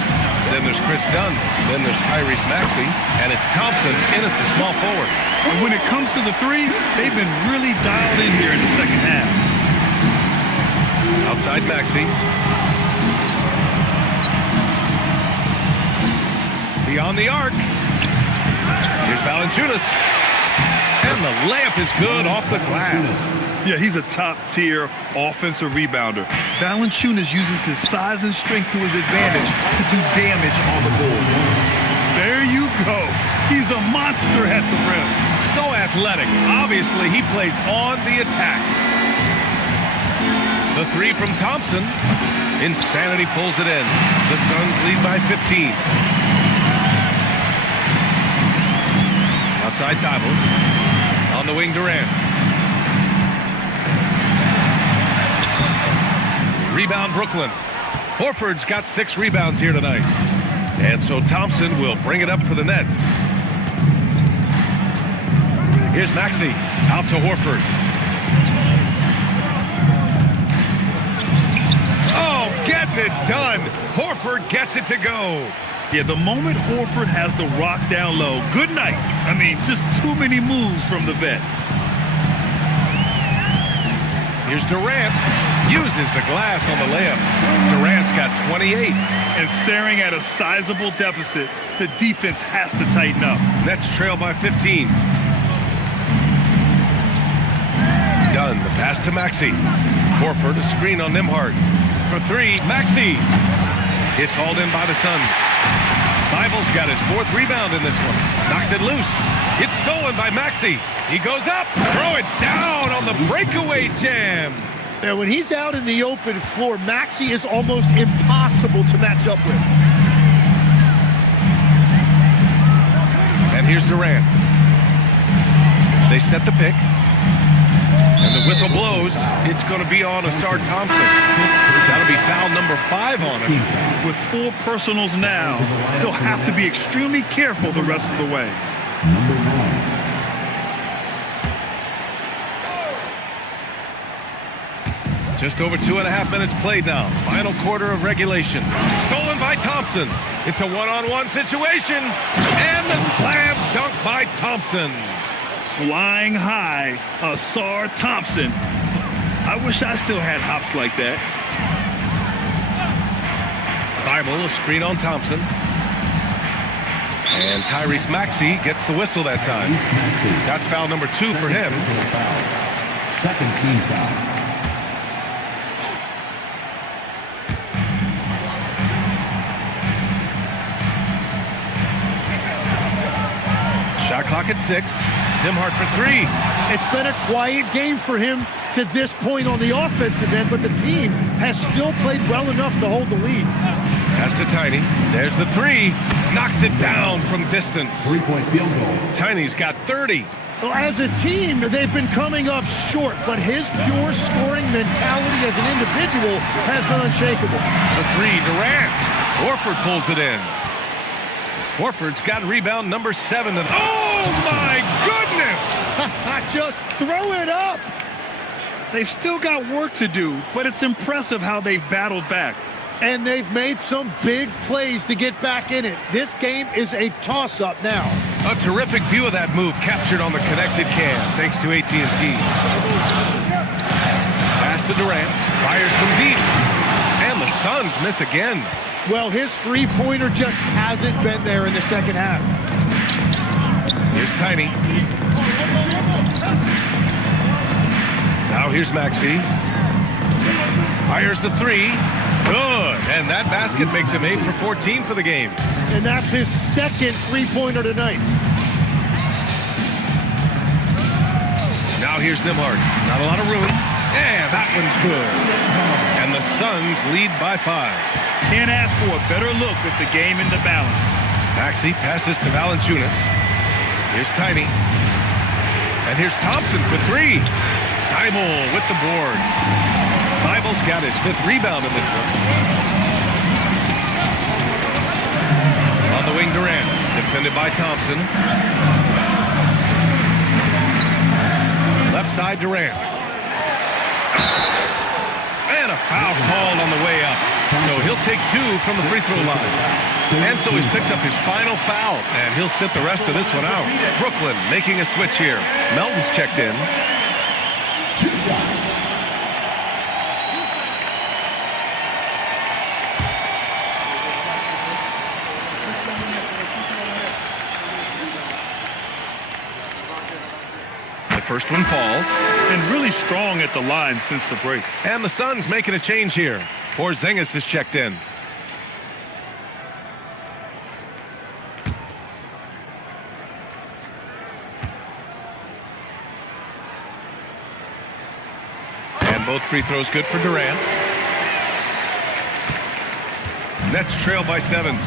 Then there's Chris Dunn. Then there's Tyrese Maxey. And it's Thompson in at the small forward. And when it comes to the three, they've been really dialed in here in the second half. Outside Maxey. Beyond the arc. Here's Valanciunas. And the layup is good off the glass. Yeah, he's a top-tier offensive rebounder. Valanciunas uses his size and strength to his advantage to do damage on the boards. There you go. He's a monster at the rim. So athletic. Obviously, he plays on the attack. The three from Thompson. Insanity pulls it in. The Suns lead by 15. Outside Thibault. On the wing, Durant. Rebound, Brooklyn. Horford's got 6 rebounds here tonight. And so Thompson will bring it up for the Nets. Here's Maxey. Out to Horford. Oh, getting it done. Horford gets it to go. Yeah, the moment Horford has the rock down low, good night. I mean, just too many moves from the vet. Here's Durant. Uses the glass on the layup. Durant's got 28. And staring at a sizable deficit, the defense has to tighten up. Nets trail by 15. Dunn, the pass to Maxey. Horford, a screen on Nembhard. For 3, Maxey. It's hauled in by the Suns. Thibault's got his 4th rebound in this one. Knocks it loose. It's stolen by Maxey. He goes up. Throw it down on the breakaway jam. Now, when he's out in the open floor, Maxey is almost impossible to match up with. And here's Durant. They set the pick. And the whistle blows. It's going to be on Asar Thompson. That'll be foul number 5 on him. With 4 personals now, he'll have to be extremely careful the rest of the way. Number 1. Just over 2.5 minutes played now. Final quarter of regulation. Stolen by Thompson. It's a one-on-one situation. And the slam dunk by Thompson. Flying high, Asar Thompson. I wish I still had hops like that. Thibault, a screen on Thompson. And Tyrese Maxey gets the whistle that time. That's foul number 2 for him. Second team foul. Shot clock at 6. Nembhard for 3. It's been a quiet game for him to this point on the offensive end, but the team has still played well enough to hold the lead. Pass to Tiny. There's the 3. Knocks it down from distance. 3-point field goal. Tiny's got 30. Well, as a team, they've been coming up short, but his pure scoring mentality as an individual has been unshakable. The three, Durant. Horford pulls it in. Horford's got rebound number 7. And oh, my goodness! Just throw it up. They've still got work to do, but it's impressive how they've battled back. And they've made some big plays to get back in it. This game is a toss-up now. A terrific view of that move captured on the connected cam, thanks to AT&T. Pass to Durant, fires from deep, and the Suns miss again. Well, his three-pointer just hasn't been there in the second half. Here's Tiny. Now here's Maxey. Fires the three. Good. And that basket makes him 8 for 14 for the game. And that's his second three-pointer tonight. Now here's Nembhard. Not a lot of room. And that one's good. And the Suns lead by 5. Can't ask for a better look with the game in the balance. Maxey passes to Valanciunas. Here's Tiny. And here's Thompson for 3. Thibault with the board. Thibault's got his 5th rebound in this one. On the wing, Durant. Defended by Thompson. Left side, Durant. And a foul called on the way up. So he'll take 2 from the free throw line. And so he's picked up his final foul, and he'll sit the rest of this one out. Brooklyn making a switch here. Melton's checked in. 2 shots. The first one falls. And really strong at the line since the break. And the Suns making a change here. Porzingis is checked in. And both free throws good for Durant. Nets trail by 7.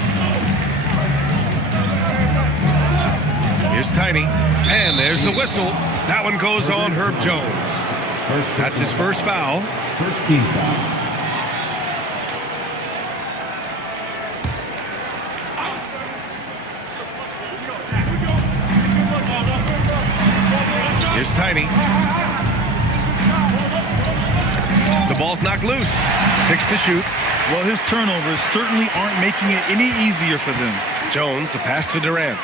Here's Tiny. And there's the whistle. That one goes on Herb Jones. That's his first foul. First team foul. Here's Tiny. The ball's knocked loose. 6 to shoot. Well, his turnovers certainly aren't making it any easier for them. Jones, the pass to Durant.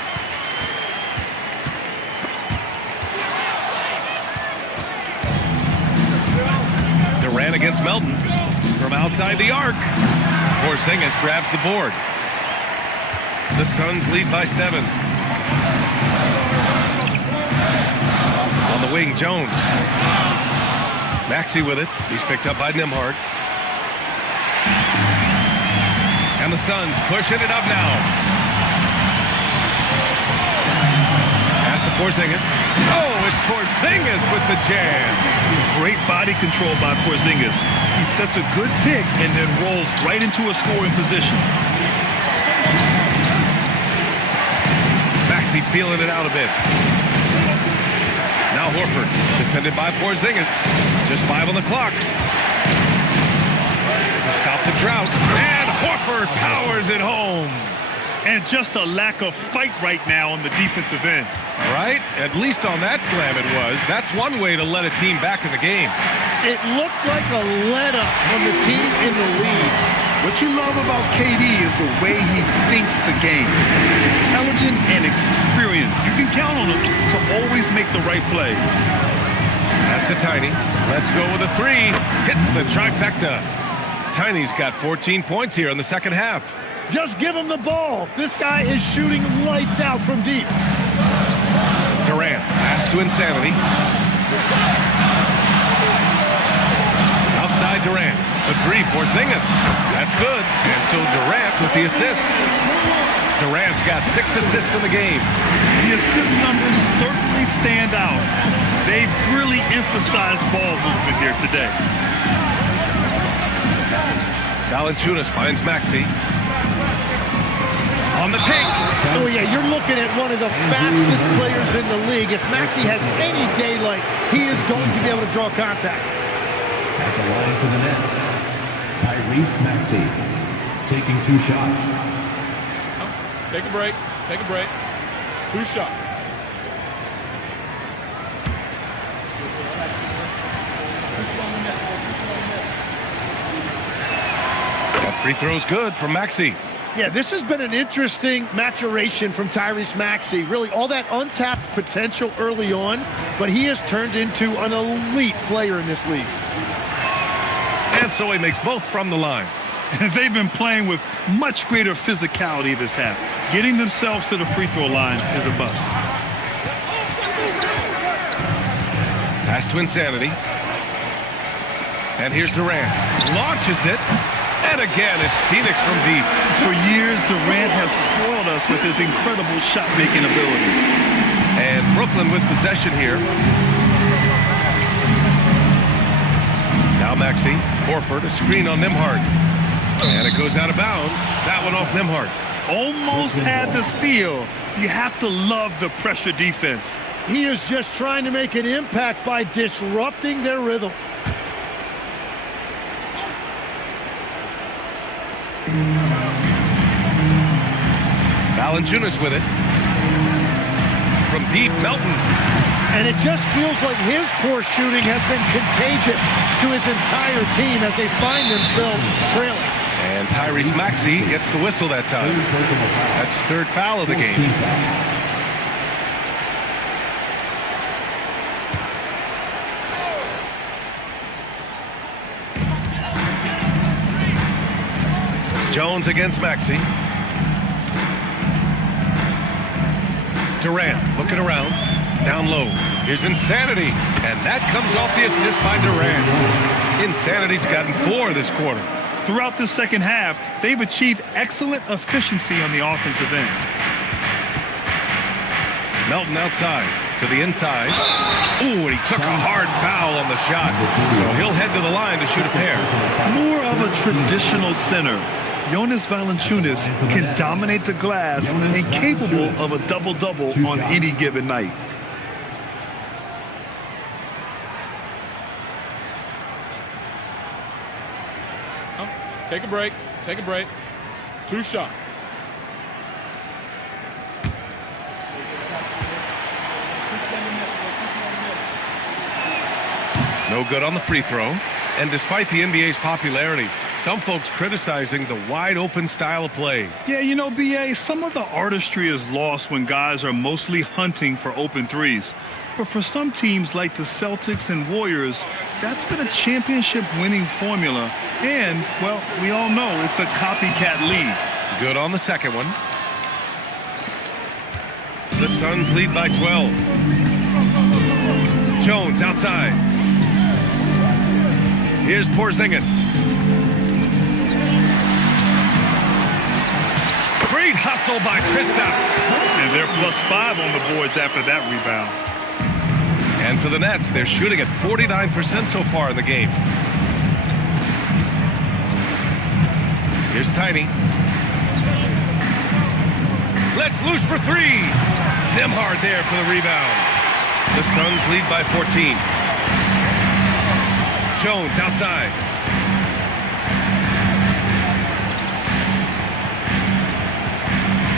Durant against Melton from outside the arc. Porzingis grabs the board. The Suns lead by 7. On the wing, Jones. Maxey with it. He's picked up by Nembhard. And the Suns pushing it up now. Pass to Porzingis. Oh, it's Porzingis with the jam. Great body control by Porzingis. He sets a good pick and then rolls right into a scoring position. Maxey feeling it out a bit. Now Horford, defended by Porzingis. Just 5 on the clock. To stop the drought. And Horford powers it home. And just a lack of fight right now on the defensive end. Right? At least on that slam it was. That's one way to let a team back in the game. It looked like a let-up from the team in the lead. What you love about KD is the way he thinks the game. Intelligent and experienced. You can count on him to always make the right play. Pass to Tiny. Let's go with a 3. Hits the trifecta. Tiny's got 14 points here in the second half. Just give him the ball. This guy is shooting lights out from deep. Durant, pass to Insanity. Outside Durant. The 3, Porzingis. That's good. And so Durant with the assist. Durant's got 6 assists in the game. The assist numbers certainly stand out. They've really emphasized ball movement here today. Valanciunas finds Maxey. On the take. Oh, yeah, you're looking at one of the fastest players in the league. If Maxey has any daylight, he is going to be able to draw contact. At the line for the Nets, Tyrese Maxey taking 2 shots. Take a break. Take a break. 2 shots. That free throw's good from Maxey. Yeah, this has been an interesting maturation from Tyrese Maxey. Really, all that untapped potential early on, but he has turned into an elite player in this league. And so he makes both from the line. And they've been playing with much greater physicality this half. Getting themselves to the free throw line is a bust. Pass to Insanity. And here's Durant. Launches it. And again, it's Phoenix from deep. For years, Durant has spoiled us with his incredible shot-making ability. And Brooklyn with possession here. Now Maxey. Horford, a screen on Nembhard. And it goes out of bounds. That one off Nembhard. Almost had the steal. You have to love the pressure defense. He is just trying to make an impact by disrupting their rhythm. Valanciunas with it. From deep, Melton. And it just feels like his poor shooting has been contagious to his entire team as they find themselves trailing. And Tyrese Maxey gets the whistle that time. That's his 3rd foul of the game. Jones against Maxey. Durant looking around. Down low. Here's Insanity. And that comes off the assist by Durant. Insanity's gotten 4 this quarter. Throughout the second half, they've achieved excellent efficiency on the offensive end. Melton outside to the inside. Ooh, and he took a hard foul on the shot. So he'll head to the line to shoot a pair. More of a traditional center. Jonas Valanciunas can dominate the glass and capable of a double-double on any given night. Take a break. Take a break. 2 shots. No good on the free throw. And despite the NBA's popularity, some folks criticizing the wide-open style of play. Yeah, you know, B.A., some of the artistry is lost when guys are mostly hunting for open threes. But for some teams like the Celtics and Warriors, that's been a championship-winning formula. And, well, we all know it's a copycat league. Good on the second one. The Suns lead by 12. Jones outside. Here's Porzingis. Great hustle by Kristaps. And they're +5 on the boards after that rebound. And for the Nets, they're shooting at 49% so far in the game. Here's Tiny. Let's loose for 3. Nembhard there for the rebound. The Suns lead by 14. Jones outside.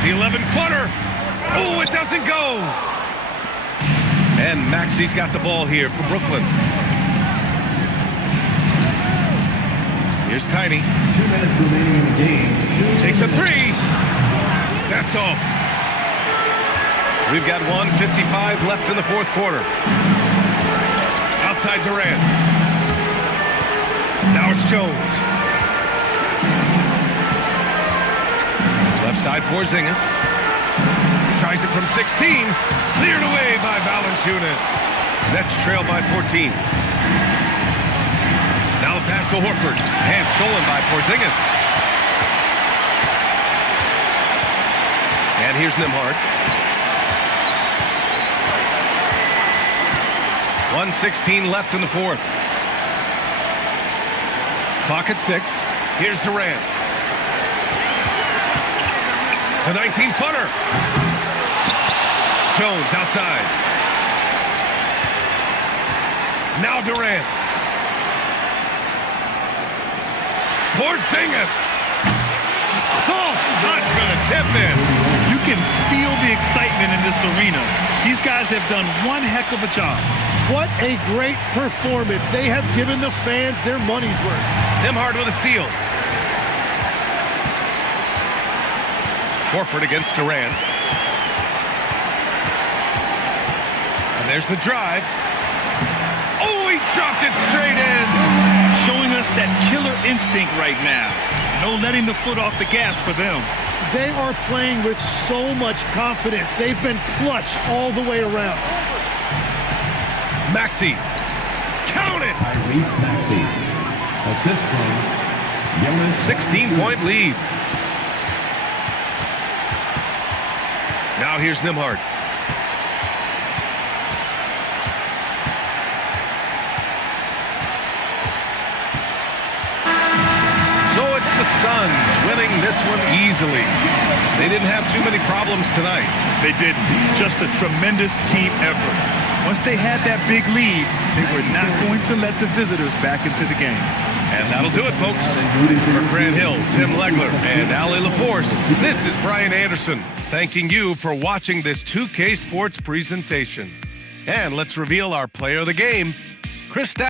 The 11-footer. Oh, it doesn't go. And Maxey's got the ball here for Brooklyn. Here's Tiny. 2 minutes remaining in the game. Takes a 3. That's off. We've got 1:55 left in the 4th quarter. Outside Durant. Now it's Jones. Left side Porzingis. Tries it from 16. Cleared away by Valanciunas. Nets trail by 14. Now the pass to Horford. And stolen by Porzingis. And here's Nembhard. 1:16 left in the 4th. Clock at 6. Here's Durant. The 19-footer. Jones outside. Now Durant. Porzingis. Soft touch for the tip in. You can feel the excitement in this arena. These guys have done one heck of a job. What a great performance. They have given the fans their money's worth. Nembhard with a steal. Horford against Durant. And there's the drive. Oh, he dropped it straight in. Showing us that killer instinct right now. No letting the foot off the gas for them. They are playing with so much confidence. They've been clutch all the way around. Maxey. Count it! Tyrese Maxey. Assist from Giannis. 16-point lead. Now here's Nembhard. So it's the Suns winning this one easily. They didn't have too many problems tonight. They didn't. Just a tremendous team effort. Once they had that big lead, they were not going to let the visitors back into the game. And that'll do it, folks. For Grant Hill, Tim Legler, and Ali LaForce, this is Brian Anderson, thanking you for watching this 2K Sports presentation. And let's reveal our player of the game, Kristaps